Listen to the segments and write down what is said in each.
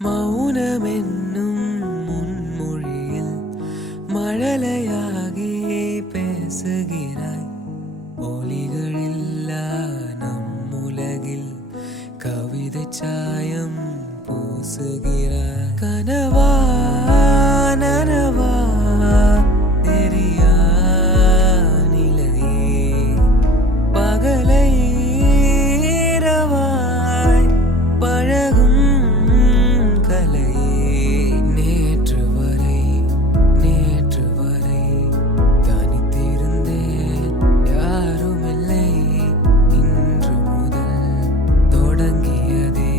மௌனமென்னும் முன்மொழியில் மழலையாகி பேசுகிறாய். ஒலிகளில்லா நம் உலகில் கவிதை சாயம் பூசுகிறாய். கனவா நனவா தெரியா நிலையே பகலை இரவாய் பழகும் கலையே. நேற்று வரை தனித்திருந்தேன், யாருமில்லை. இன்று முதல் தொடங்கியதே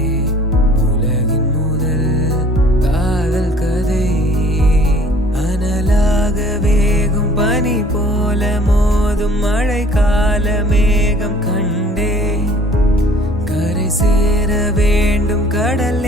உலகின் முதல் காதல் கதை. அனலாக வேகும் பனி போல மோதும் மழை கால மேகம் கண்டே. கரை சேர வேண்டும் கடல்